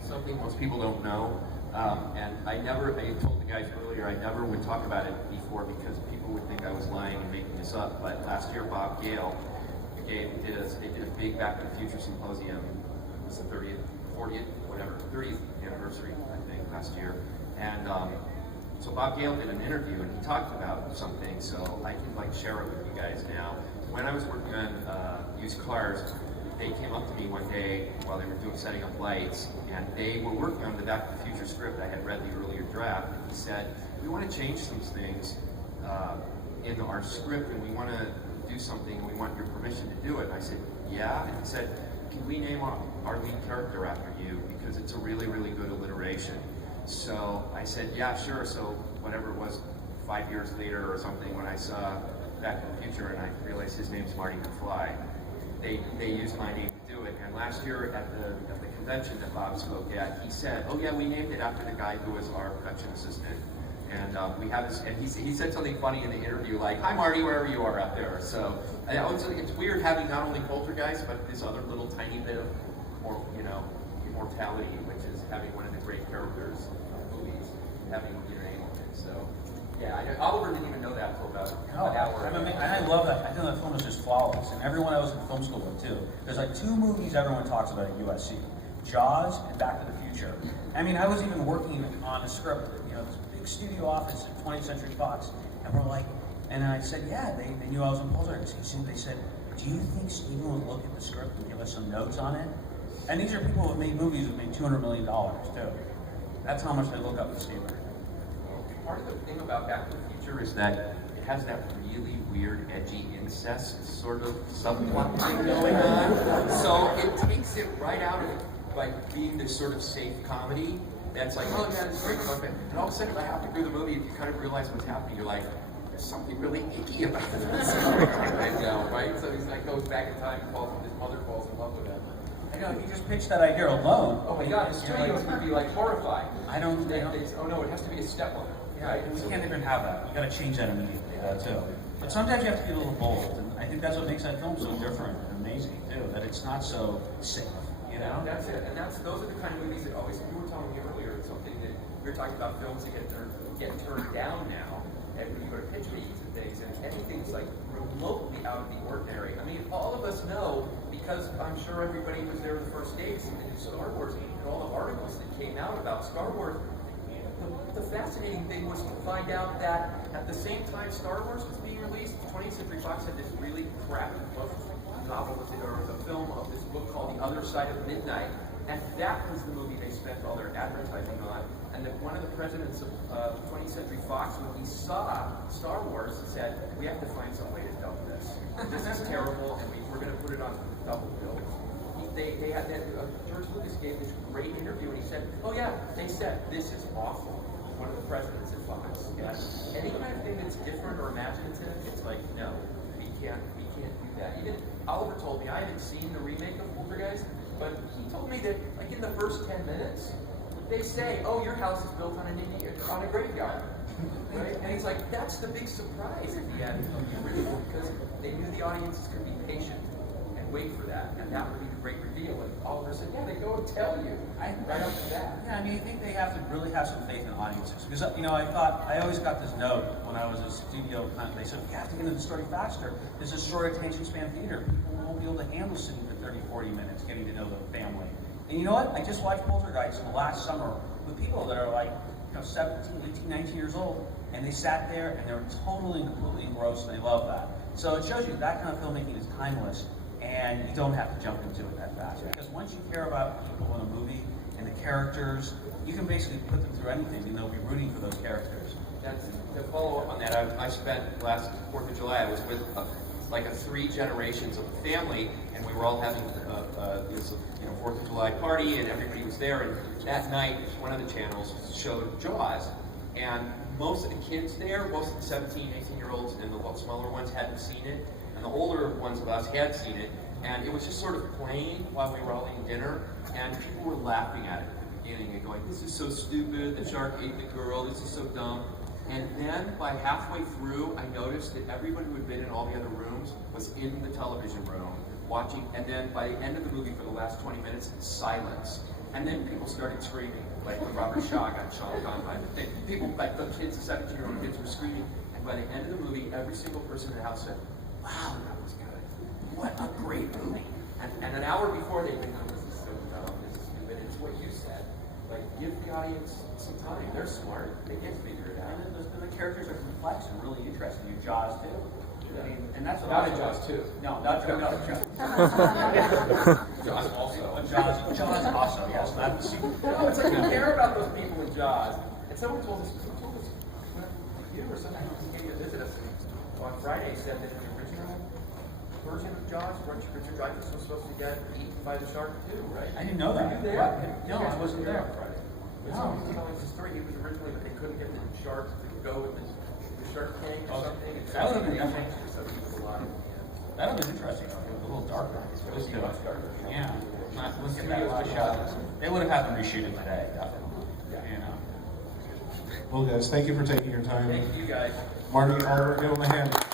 something most people don't know. And I told the guys earlier, I never would talk about it before because people would think I was lying and making this up. But last year, Bob Gale did a big Back to the Future symposium. It was the 30th, 40th, whatever, 30th anniversary, I think, last year. And so Bob Gale did an interview and he talked about something, so I can share it with you guys now. When I was working on used cars, they came up to me one day while they were setting up lights, and they were working on the Back to the Future script. I had read the earlier draft, and he said, we want to change some things in our script, and we want to do something, and we want your permission to do it. And I said, yeah, and he said, can we name our lead character after you, because it's a really, really good alliteration. So I said, yeah, sure. So whatever it was, 5 years later or something, when I saw Back to the Future and I realized his name's Marty McFly, they used my name to do it. And last year at the convention that Bob spoke at, he said, oh yeah, we named it after the guy who was our production assistant. And we have this, and he said something funny in the interview, like, hi Marty, wherever you are out there. So it's weird having not only Poltergeist, but this other little tiny bit of more, immortality, which is having one of the great characters of movies, having your name on it. So yeah, Oliver didn't even know that until about an hour. And I love that. I think that film is just flawless, and everyone I was in film school with too. There's two movies everyone talks about at USC: Jaws and Back to the Future. I mean, I was even working on a script, this big studio office at 20th Century Fox, and we're like, and I said, yeah, they knew I was in Poltergeist. They said, do you think Steven would look at the script and give us some notes on it? And these are people who have made movies that made $200 million too. That's how much they look up to Steven. Part of the thing about Back to the Future is that it has that really weird, edgy incest sort of subplot thing going on. So it takes it right out of it by being this sort of safe comedy that's like, oh yeah, this is great fun. And all of a sudden, halfway through the movie, if you kind of realize what's happening, you're like, there's something really icky about this. Right? So he's goes back in time, his mother falls in love with him. I know, he just pitched that idea alone. Oh my God, the studio's going to be horrified. Oh no, it has to be a stepmother. Right? We can't even have that. You got to change that immediately, too. But sometimes you have to be a little bold, and I think that's what makes that film so different and amazing too. That it's not so safe, That's it, and those are the kind of movies that always. You were telling me earlier something that we were talking about films that get turned down now, and when you go to pitch meetings and things, and anything's remotely out of the ordinary. I mean, all of us know, because I'm sure everybody was there the first days in Star Wars, and all the articles that came out about Star Wars. The fascinating thing was to find out that at the same time Star Wars was being released, 20th Century Fox had this really crappy novel, or the film of this book called The Other Side of Midnight, and that was the movie they spent all their advertising on. And one of the presidents of 20th Century Fox, when he saw Star Wars, said, we have to find some way to dump this. This is terrible, and we're going to put it on double bills. They had that, George Lucas gave this great interview, and he said, oh yeah, they said, this is awful. One of the presidents at Fox. And any kind of thing that's different or imaginative, it's like, no, we can't do that. Even Oliver told me, I haven't seen the remake of Poltergeist, but he told me that in the first 10 minutes, they say, oh, your house is built on a graveyard. Right? And he's like, that's the big surprise at the end, because they knew the audiences could be patient and wait for that, and that would be the great reveal. And Oliver said, yeah, they go and tell you right off the bat. Yeah, I mean, I think they have to really have some faith in audiences, because I always got this note when I was a studio. They said, you have to get into the story faster. This is short attention span theater. People won't be able to handle sitting for 30, 40 minutes, getting to know the family. And you know what? I just watched Poltergeist last summer with people that are 17, 18, 19 years old, and they sat there and they were totally and completely engrossed, and they love that. So it shows you that kind of filmmaking is timeless, and you don't have to jump into it that fast. Because once you care about people in a movie and the characters, you can basically put them through anything, and they'll be rooting for those characters. That's to follow up on that. I spent last 4th of July. I was with 3 generations of the family, and we were all having this 4th of July party, and everybody was there. And that night, one of the channels showed Jaws, and most of the kids there, most of the 17, 18-year-olds, and the smaller ones hadn't seen it, and the older ones of us had seen it, and it was just sort of playing while we were all eating dinner, and people were laughing at it at the beginning and going, this is so stupid, the shark ate the girl, this is so dumb. And then by halfway through, I noticed that everybody who had been in all the other rooms was in the television room watching, and then by the end of the movie, for the last 20 minutes, silence. And then people started screaming, like when Robert Shaw got shot on by the thing. People, like the kids, the 17-year-old kids were screaming. And by the end of the movie, every single person in the house said, wow, that was good. What a great movie. And an hour before they think, oh, this is so dumb, this is stupid. It's what you said. Like, give the audience some time. They're smart. They can figure it out. And then the characters are complex and really interesting. In Jaws too. I mean, and that's what Not I in Jaws 2. No, not Jaws. No, Jaws. Jaws also. Jaws also. Yes, that's. No, it's like we care about those people in Jaws. And someone told us, like you or somebody who came to visit us on Friday said that the original version of Jaws, Richard Dreyfuss was supposed to get eaten by the shark too, right? I didn't know that. Were you there? No, I wasn't there. On Friday. No. Someone was telling us the story. He was originally, but they couldn't get the shark to go with the shark tank or something. That would have been definitely. That would have been interesting. A little darker. Yeah. Let's get that last shot. They would have had them reshoot it today, definitely. You know. Well, guys, thank you for taking your time. Thank you, guys. Marty, Oliver, give them a hand.